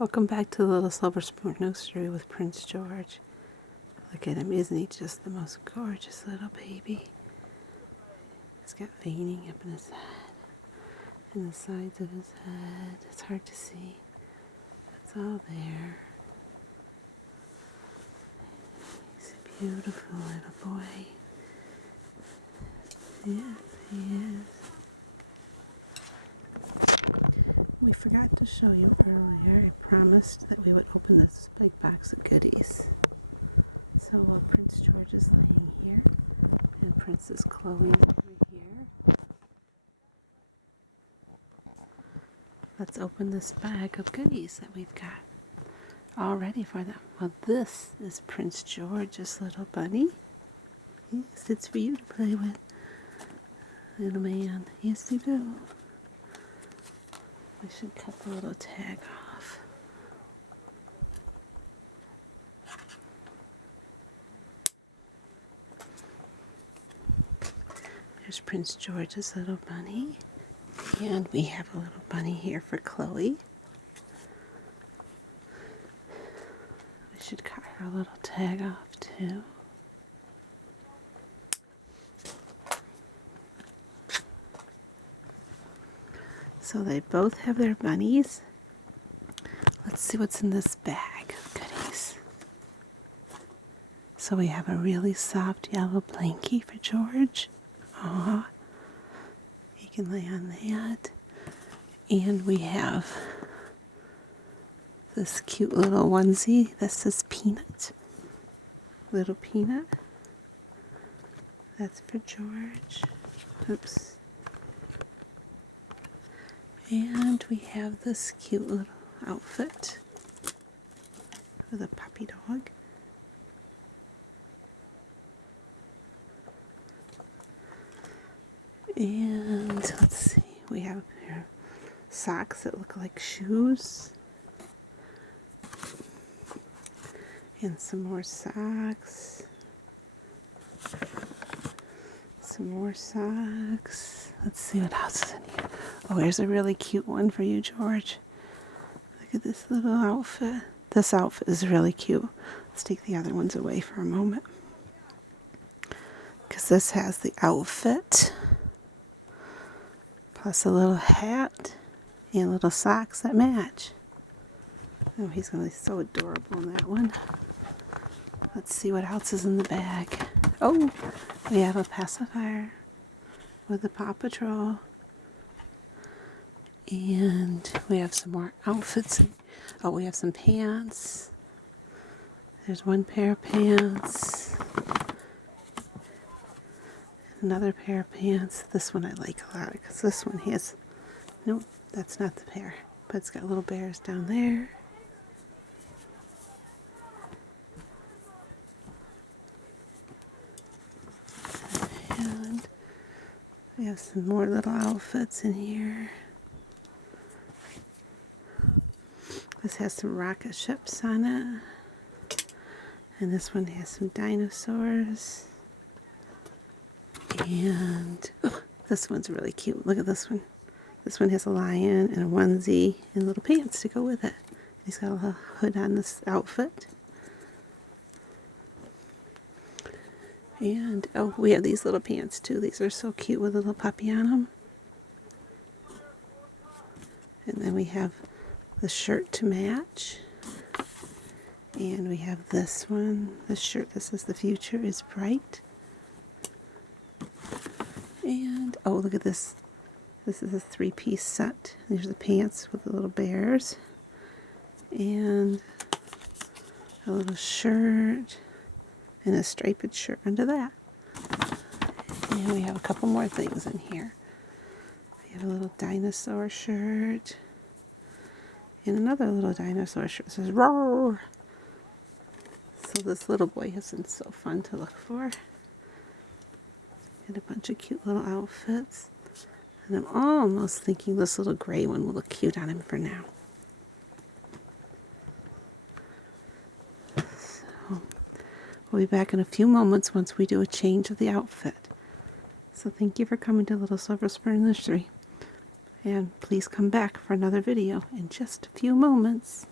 Welcome back to the Little Silver Spoon Nursery with Prince George. Look at him, isn't he just the most gorgeous little baby? He's got veining up in his head and the sides of his head. It's hard to see. It's all there. He's a beautiful little boy. Yes, he is. We forgot to show you earlier. I promised that we would open this big box of goodies. So while Prince George is laying here and Princess Chloe is here, let's open this bag of goodies that we've got all ready for them. Well, this is Prince George's little bunny. Yes, it's for you to play with, little man. Yes, you do. I should cut the little tag off. There's Prince George's little bunny. And we have a little bunny here for Chloe. I should cut her little tag off too. So they both have their bunnies. Let's see what's in this bag of goodies. So we have a really soft yellow blankie for George. Aww. He can lay on that. And we have this cute little onesie that says Peanut. Little Peanut. That's for George. Oops. And we have this cute little outfit for the puppy dog. And let's see, we have a pair of socks that look like shoes. And some more socks. Some more socks. Let's see what else is in here. Oh, here's a really cute one for you, George. Look at this little outfit. This outfit is really cute. Let's take the other ones away for a moment. Because this has the outfit, plus a little hat, and little socks that match. Oh, he's going to be so adorable in that one. Let's see what else is in the bag. Oh, we have a pacifier with the Paw Patrol. And we have some more outfits. Oh, we have some pants. There's one pair of pants. Another pair of pants. This one I like a lot because this one has, nope, that's not the pair. But it's got little bears down there. And we have some more little outfits in here. This has some rocket ships on it. And this one has some dinosaurs. And oh, this one's really cute. Look at this one. This one has a lion and a onesie and little pants to go with it. He's got a little hood on this outfit. And oh, we have these little pants too. These are so cute with a little puppy on them. And then we have the shirt to match. And we have this one. This shirt, this is the future is bright. And oh, look at this. This is a 3-piece set. There's the pants with the little bears. And a little shirt. And a striped shirt under that. And we have a couple more things in here. We have a little dinosaur shirt. And another little dinosaur shirt. It says roar. So this little boy has been so fun to look for. And a bunch of cute little outfits. And I'm almost thinking this little gray one will look cute on him for now. So we'll be back in a few moments once we do a change of the outfit. So thank you for coming to Little Silver Spoon Nursery. And please come back for another video in just a few moments.